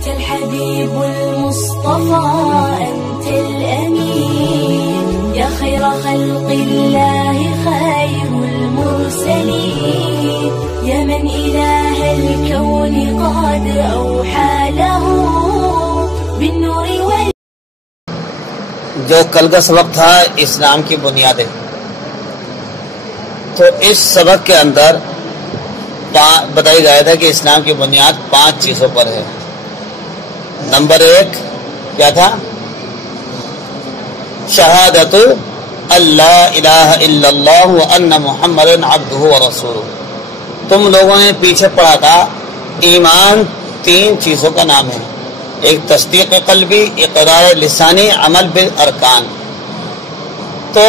أنت الحبيب المصطفى أنت الأمين يا خير خلق الله خير المرسلين يا من إله الكون قد أوحى له بالنور جو کل کا سبق تھا اسلام کی بنیادیں، تو اس سبق کے اندر بتایا گیا تھا کہ اسلام کی بنیاد 5 چیزوں پر ہے۔ نمبر 1 کیا تھا؟ شہادت اللہ الہ الا اللہ وان محمد عبدہ ورسولہ۔ تم لوگوں نے پیچھے پڑھا تھا ایمان 3 چیزوں کا نام ہے، ایک تصدیق قلبی، اقرار لسانی، عمل بالارکان۔ تو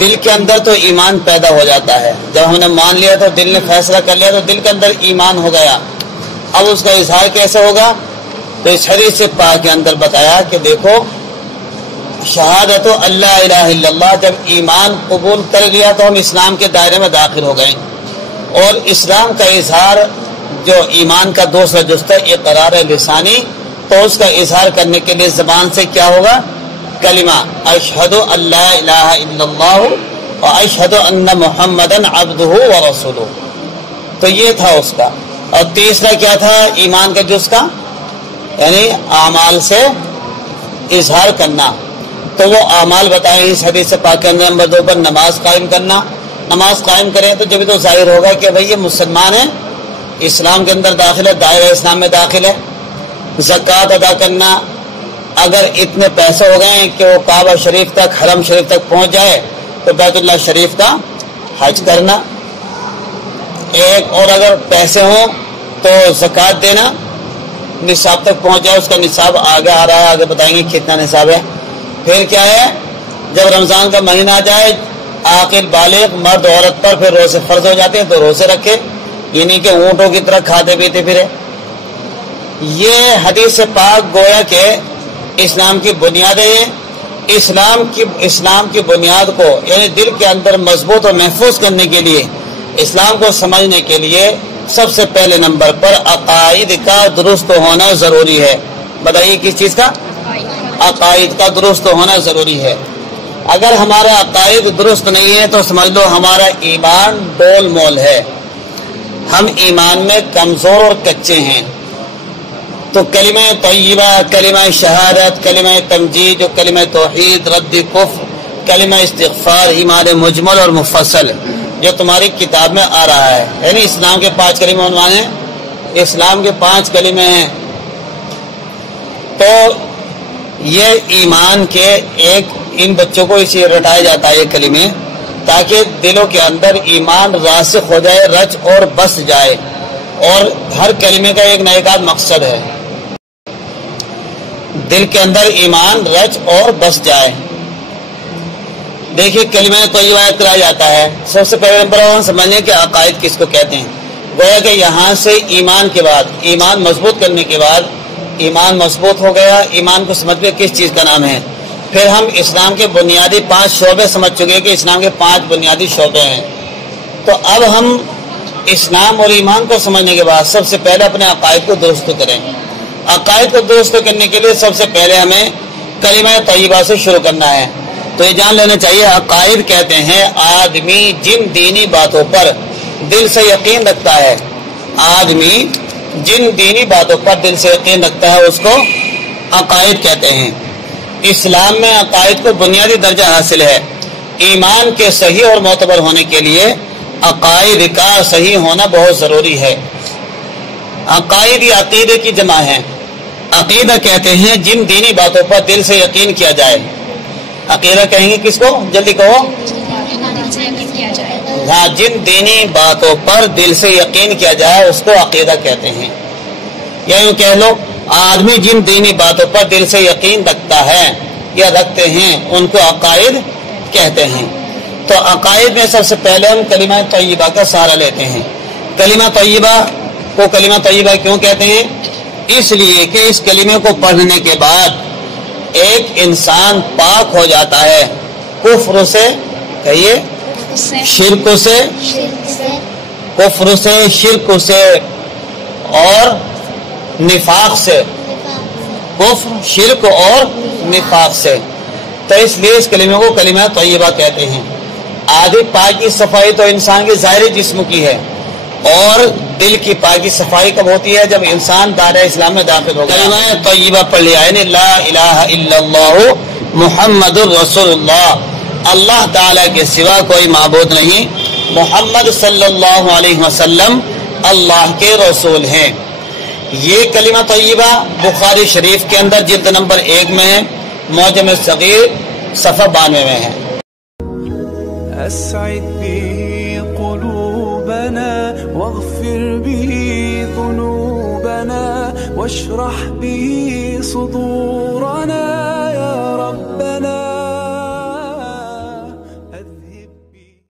دل کے اندر تو ایمان پیدا ہو جاتا ہے، جب ہم نے مان لیا تو دل نے فیصلہ کر لیا تو دل کے اندر ایمان ہو گیا۔ اب اس کا اظہار کیسے ہوگا؟ تو اس حدیث سے پاک کے اندر بتایا کہ دیکھو شہادت اللہ الہ الا اللہ، جب ایمان قبول کر لیا تو ہم اسلام کے دائرے میں داخل ہو گئے، اور اسلام کا اظہار جو ایمان کا دوسرا جز ہے اقرار لسانی، تو اس کا اظہار کرنے کے لیے زبان سے کیا ہوگا؟ کلمہ اشہد اللہ الہ الا اللہ و اشہد ان محمدن عبدہ ورسولہ۔ تو یہ تھا اس کا۔ اور تیسرا کیا تھا ایمان کا جز کا؟ یعنی اعمال سے اظہار کرنا۔ تو وہ اعمال بتائیں اس حدیث سے پاک کے اندر۔ نمبر 2 پر نماز قائم کرنا۔ نماز قائم کریں تو جب تو ظاہر ہوگا کہ بھئی یہ مسلمان ہے، اسلام کے اندر داخل ہے، دائرہ اسلام میں داخل ہے۔ زکوٰۃ ادا کرنا، اگر اتنے پیسے ہو گئے کہ وہ کعبہ شریف تک، حرم شریف تک پہنچ جائے تو بیت اللہ شریف کا حج کرنا ایک، اور اگر پیسے ہوں تو زکوٰۃ دینا، نصاب تک پہنچ جائے، اس کا نصاب آگے آ رہا ہے، آگے بتائیں گے کتنا نصاب ہے۔ پھر کیا ہے؟ جب رمضان کا مہینہ آ جائے، عاقل بالغ مرد عورت پر پھر روزے فرض ہو جاتے ہیں تو روزے رکھے، یہ نہیں کہ اونٹوں کی طرح کھاتے پیتے پھرے۔ یہ حدیث سے پاک گویا کہ اسلام کی بنیادیں ہیں۔ اسلام کی بنیاد کو یعنی دل کے اندر مضبوط اور محفوظ کرنے کے لیے، اسلام کو سمجھنے کے لیے سب سے پہلے نمبر پر عقائد کا درست ہونا ضروری ہے۔ بتائیے کس چیز کا؟ عقائد کا درست ہونا ضروری ہے۔ اگر ہمارا عقائد درست نہیں ہے تو سمجھ لو ہمارا ایمان ڈول مول ہے، ہم ایمان میں کمزور اور کچے ہیں۔ تو کلمہ طیبہ، کلمہ شہادت، کلمہ تمجید، جو کلمہ توحید، رد کفر، کلمہ استغفار، ایمان مجمل اور مفصل جو تمہاری کتاب میں آ رہا ہے، یعنی اسلام کے 5 کلمے عنوان ہیں، اسلام کے 5 کلمے ہیں۔ تو یہ ایمان کے ایک ان بچوں کو اسی رٹایا جاتا ہے یہ کلمے، تاکہ دلوں کے اندر ایمان راسخ ہو جائے، رچ اور بس جائے۔ اور ہر کلمے کا ایک نہ ایک مقصد ہے، دل کے اندر ایمان رچ اور بس جائے۔ دیکھیے کلمہ طیبہ کرایا جاتا ہے، سب سے پہلے نمبر ہم سمجھیں کہ عقائد کس کو کہتے ہیں۔ گویا کہ یہاں سے ایمان کے بعد، ایمان مضبوط کرنے کے بعد، ایمان مضبوط ہو گیا، ایمان کو سمجھ لیں کس چیز کا نام ہے۔ پھر ہم اسلام کے بنیادی 5 شعبے سمجھ چکے کہ اسلام کے 5 بنیادی شعبے ہیں۔ تو اب ہم اسلام اور ایمان کو سمجھنے کے بعد سب سے پہلے اپنے عقائد کو درست کریں۔ عقائد کو درست کرنے کے لیے سب سے پہلے ہمیں کلمہ طیبہ سے شروع کرنا ہے۔ تو یہ جان لینا چاہیے عقائد کہتے ہیں آدمی جن دینی باتوں پر دل سے یقین رکھتا ہے، آدمی جن دینی باتوں پر دل سے یقین رکھتا ہے اس کو عقائد کہتے ہیں۔ اسلام میں عقائد کو بنیادی درجہ حاصل ہے۔ ایمان کے صحیح اور معتبر ہونے کے لیے عقائد کا صحیح ہونا بہت ضروری ہے۔ عقائد یا عقیدے کی جمع ہے۔ عقیدہ کہتے ہیں جن دینی باتوں پر دل سے یقین کیا جائے۔ عقیدہ کہیں گے کس کو؟ جلدی کہو۔ ہاں، جن دینی باتوں پر دل سے یقین کیا جائے اس کو عقیدہ کہتے ہیں۔ یا یوں کہہ لو آدمی جن دینی باتوں پر دل سے یقین رکھتا ہے یا رکھتے ہیں ان کو عقائد کہتے ہیں۔ تو عقائد میں سب سے پہلے ہم کلمہ طیبہ کا سہارا لیتے ہیں۔ کلمہ طیبہ کو کلمہ طیبہ کیوں کہتے ہیں؟ اس لیے کہ اس کلمے کو پڑھنے کے بعد ایک انسان پاک ہو جاتا ہے کفر سے، کہیے شرک سے، کفر سے، شرک سے اور نفاق سے، کفر، شرک اور نفاق سے. تو اس لیے اس کلمے کو کلمہ طیبہ کہتے ہیں. آدھی پاک کی صفائی تو انسان کے ظاہری جسم کی ہے، اور دل کی پاکی صفائی کب ہوتی ہے؟ جب انسان دائرہ اسلام میں داخل ہوگا. کلمہ طیبہ پڑھ لیا یعنی لا الہ الا اللہ محمد الرسول اللہ، اللہ تعالیٰ کے سوا کوئی معبود نہیں، محمد صلی اللہ علیہ وسلم اللہ کے رسول ہیں. یہ کلمہ طیبہ بخاری شریف کے اندر جلد نمبر 1 میں ہے، معجم صغیر صفحہ 92 میں ہے. أسعد به قلوبنا واغفر به ذنوبنا واشرح به صدورنا